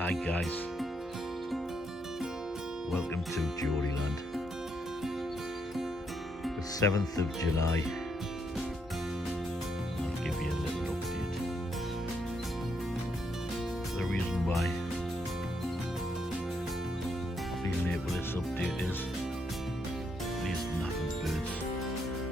Hi guys, welcome to Jordy Land. The 7th of July. I'll give you a little update. The reason why I've been late with this update is these napping birds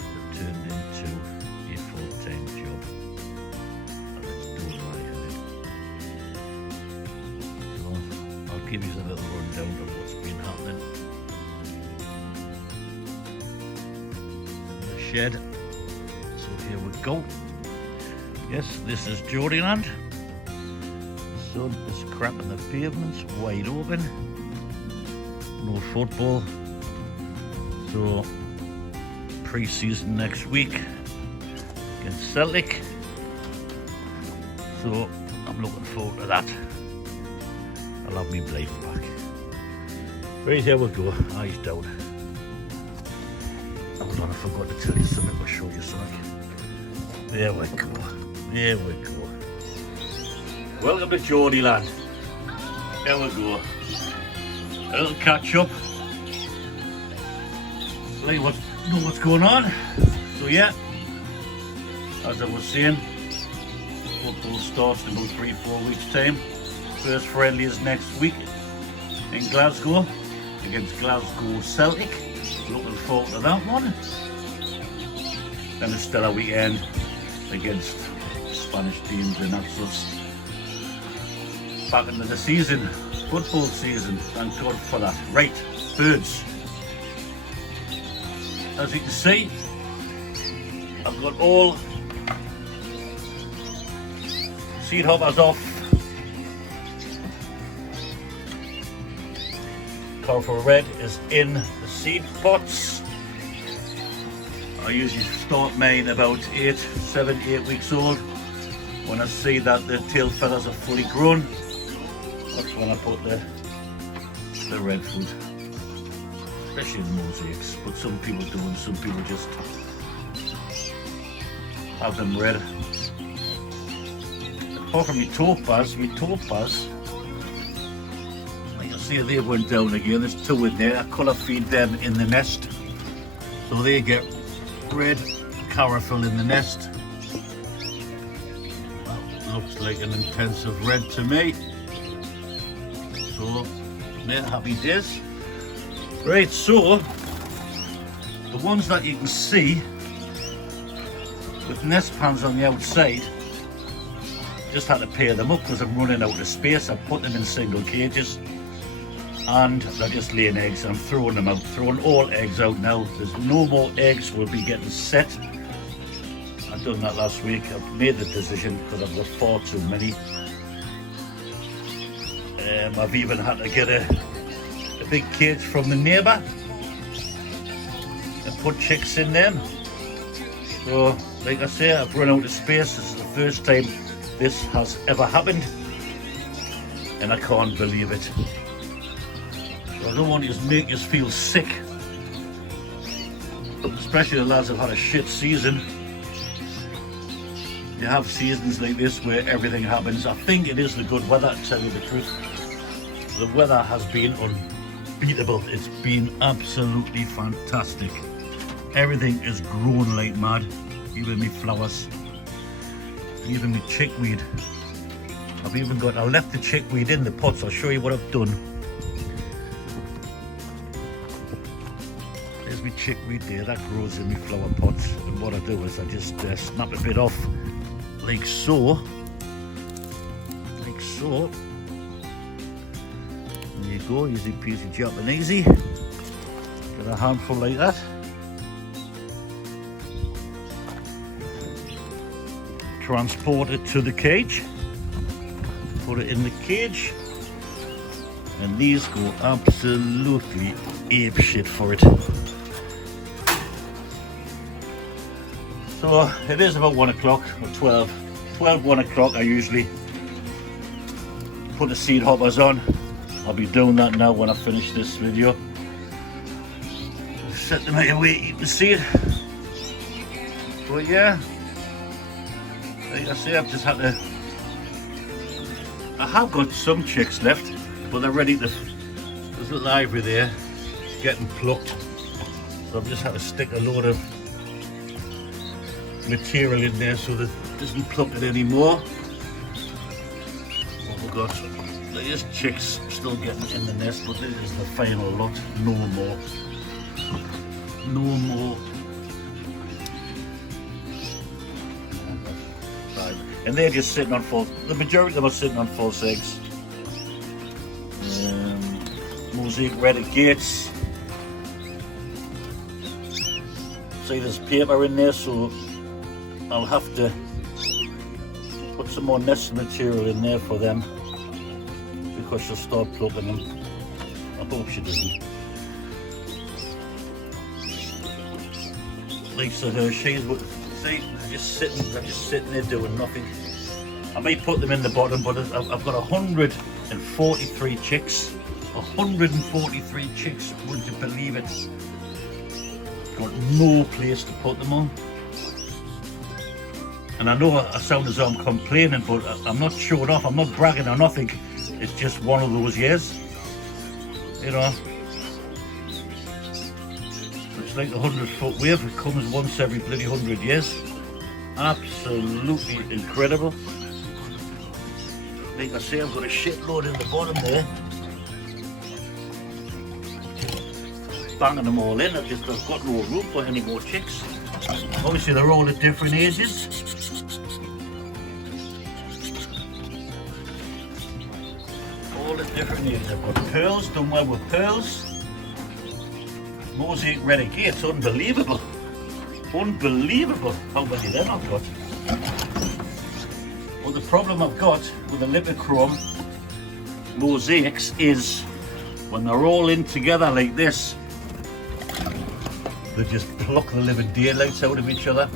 have turned into a full-time job, and it's doing my head in. So I'll give you a little rundown of what's been happening in the shed. So here we go. Yes, this is Jordy Land. The sun is cracking the pavements wide open. No football. So pre-season next week against Celtic. So I'm looking forward to that. I'll have me blade back. Right, here we go, eyes down. Hold on, I forgot to tell you something. I'll show you something. There we go. There we go. Welcome to Jordy Land. Here we go. A little catch up. Let you know what's going on. So yeah, as I was saying, football starts in about 3-4 weeks time. First friendly is next week in Glasgow against Glasgow Celtic. Looking forward to that one. Then it's still a weekend against Spanish teams, and that's us back into the season, football season. Thank God for that. Right, birds. As you can see, I've got all seed hoppers off. Colourful red is in the seed pots. I usually start mine about 7, 8 weeks old. When I see that the tail feathers are fully grown, that's when I put the red food. Especially in mosaics, but some people do and some people just have them red. Apart from my topaz, like you see they went down again. There's 2 in there. I colour feed them in the nest, so they get red chlorophyll in the nest. That looks like an intensive red to me. So they're happy days. Right, so the ones that you can see with nest pans on the outside, just had to pair them up because I'm running out of space. I put them in single cages and they're just laying eggs. I'm throwing them out, throwing all eggs out now. There's no more eggs will be getting set. I've done that last week. I've made the decision because I've got far too many. I've even had to get a big cage from the neighbour and put chicks in them. So, like I say, I've run out of space. This is the first time this has ever happened, and I can't believe it. So I don't want to make you feel sick, especially the lads have had a shit season. You have seasons like this where everything happens. I think it is the good weather, to tell you the truth. The weather has been unbeatable. It's been absolutely fantastic. Everything is growing like mad, even me flowers, even me chickweed. I left the chickweed in the pots. I'll show you what I've done. There's my chickweed there, that grows in my flower pots, and what I do is I just snap a bit off, like so. There you go, easy peasy Japanesey. Get a handful like that. Transport it to the cage. Put it in the cage. And these go absolutely ape shit for it. So it is about 1 o'clock or 12, 1 o'clock. I usually put the seed hoppers on. I'll be doing that now when I finish this video. Set them out away, eat the seed. But yeah, like I say, I've just had to I have got some chicks left, but they're ready to. There's a little ivory there, getting plucked. So I've just had to stick a load of material in there so that it doesn't pluck it anymore. What we've got, there is chicks still getting in the nest, but this is the final lot. No more. No more. And they're just sitting on false. The majority of them are sitting on false eggs. Mosaic red at gates. See, there's paper in there, so I'll have to put some more nesting material in there for them because she'll start plucking them. I hope she doesn't. Lisa Hershey's, but see, they're just sitting there doing nothing. I may put them in the bottom, but I've got 143 chicks. 143 chicks, would you believe it? Got no place to put them on. And I know I sound as though I'm complaining, but I'm not showing off, I'm not bragging or nothing. It's just one of those years. You know. It's like the 100-foot wave, it comes once every bloody 100 years. Absolutely incredible. Like I say, I've got a shitload in the bottom there. Banging them all in, I've got no room for any more chicks. Obviously they're all at different ages. All at different ages. I've got pearls, done well with pearls. Mosaic renegade, it's unbelievable. Unbelievable how many of them I've got. Well, the problem I've got with the Lipochrome mosaics is when they're all in together like this, they just pluck the living daylights out of each other.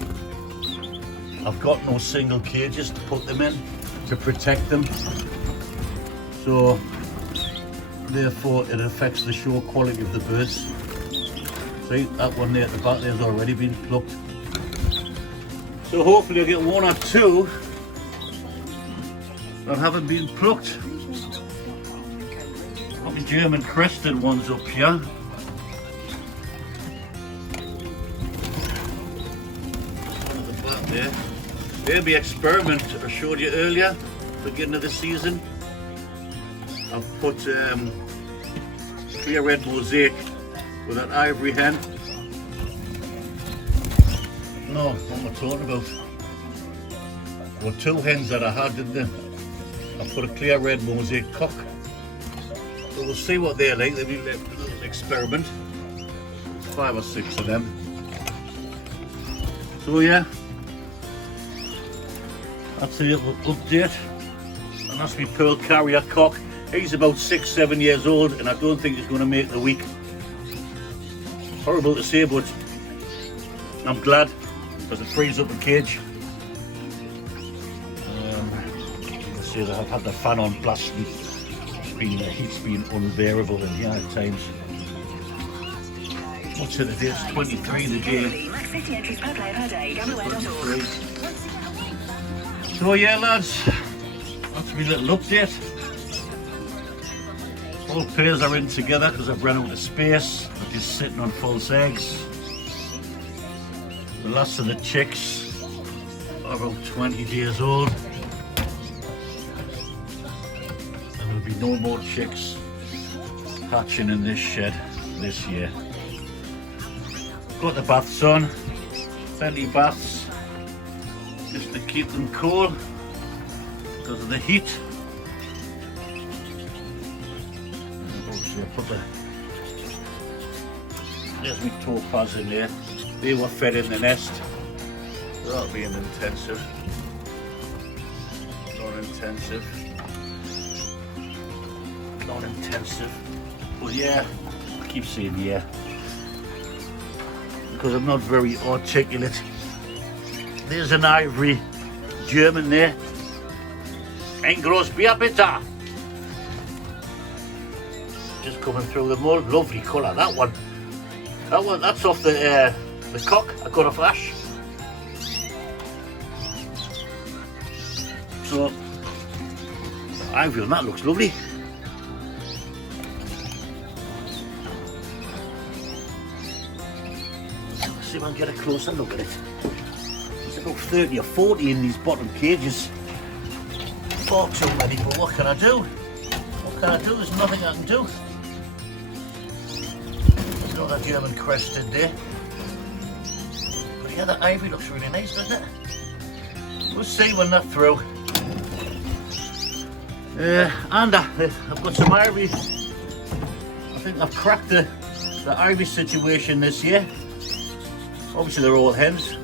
I've got no single cages to put them in to protect them. So, therefore, it affects the show quality of the birds. See, that one there at the back there's already been plucked. So hopefully I'll get one or two that haven't been plucked. Got my German crested ones up here. There. There'll be experiment I showed you earlier, beginning of the season. I've put clear red mosaic with an ivory hen. No, what am I talking about? Well, two hens that I had, didn't they? I put a clear red mosaic cock. So we'll see what they're like. They'll be a little experiment. 5 or 6 of them. So yeah. That's a little update, and that's my pearl carrier cock. He's about 6-7 years old, and I don't think he's going to make the week. Horrible to say, but I'm glad because it frees up the cage. As I've had the fan on blasting. The heat's been unbearable in here at times. What's it today? It's 23 today. 23. So yeah lads, that's my little update. All pairs are in together because I've run out of space. They're just sitting on false eggs. The last of the chicks are about 20 days old. And there'll be no more chicks hatching in this shed this year. Got the baths on, plenty baths. Just to keep them cool because of the heat. There's my topaz in there. They were fed in the nest. That'll be an intensive. Not intensive. Not intensive. But yeah, I keep saying yeah. Because I'm not very articulate. There's an ivory German there. Ein groß Bier bitte. Just coming through the mold. Lovely colour, that one. That's off the cock. I got a flash. So Ivory, and that looks lovely. Let's see if I can get a closer look at it. There's about 30 or 40 in these bottom cages. Far too many, but what can I do? What can I do? There's nothing I can do. There's another German crested there. But yeah, that ivory looks really nice, doesn't it? We'll see when that's through. And I've got some ivory. I think I've cracked the ivory situation this year. Obviously they're all hens.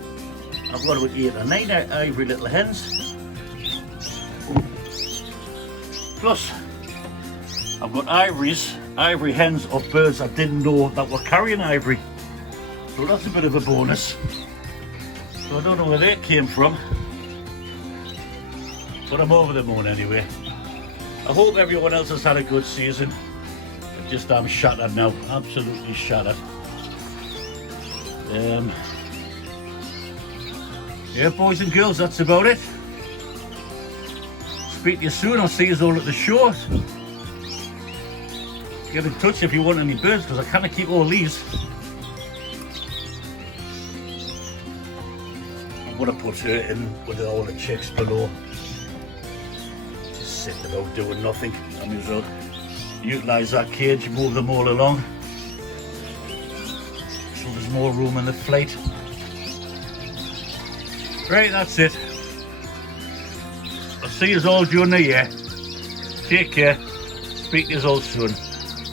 I've got about 8 or 9 ivory little hens. Plus, I've got ivory hens of birds I didn't know that were carrying ivory. So that's a bit of a bonus. So I don't know where they came from. But I'm over the moon anyway. I hope everyone else has had a good season. But just I'm shattered now, absolutely shattered. Yeah, boys and girls, that's about it. Speak to you soon. I'll see you all at the show. Get in touch if you want any birds, because I can't keep all these. I'm going to put her in with all the chicks below. Just sitting about doing nothing. I may as well utilise that cage, move them all along. So there's more room in the flight. Right, that's it. I'll see you all during the year. Take care. Speak to you all soon.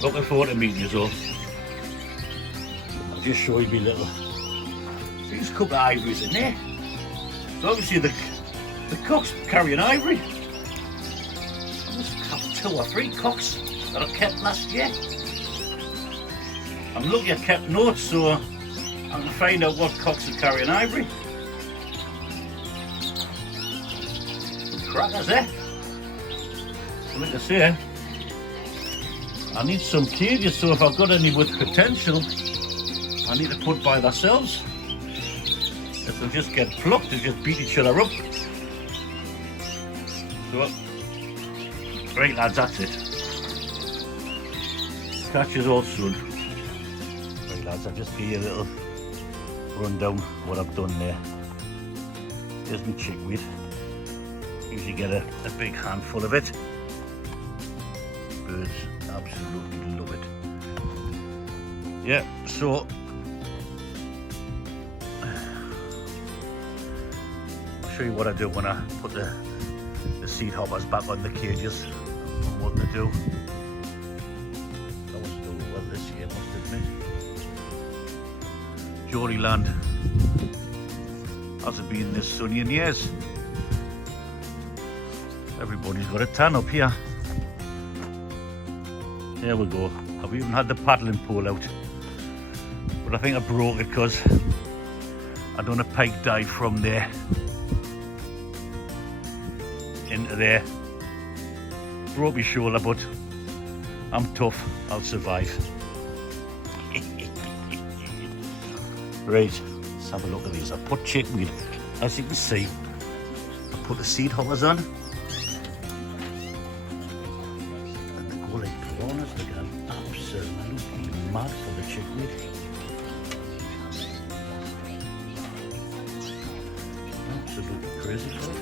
Looking forward to meeting you all. I'll just show you me little. There's a couple of ivories in there. So obviously the cocks carry an ivory. I must have 2 or 3 cocks that I kept last year. I'm lucky I kept notes so I can find out what cocks are carrying ivory. Crackers, eh? So like I say, I need some cages, so if I've got any with potential, I need to put by themselves. If they'll just get plucked, they'll just beat each other up. So, right lads, that's it. Catch you all soon. Right lads, I'll just give you a little rundown what I've done there. There's my chickweed. Usually get a big handful of it. Birds absolutely love it. Yeah, so I'll show you what I do when I put the seed hoppers back on the cages and what to do. That was doing well this year, must admit. Jordy land hasn't been this sunny in years. Everybody's got a tan up here. There we go. I've even had the paddling pole out. But I think I broke it because I done a pike dive from there into there. Broke my shoulder, but I'm tough. I'll survive. Right, let's have a look at these. I put chickweed, as you can see. I put the seed hoppers on. Absolutely mad for the chickweed. Absolutely crazy for it.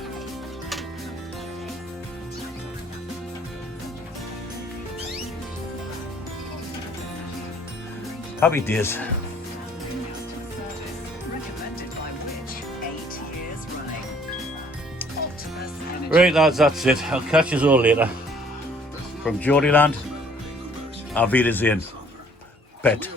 Happy days. Right lads, that's it. I'll catch you all later. From Jordy land, Auf Wiedersehen. Pet.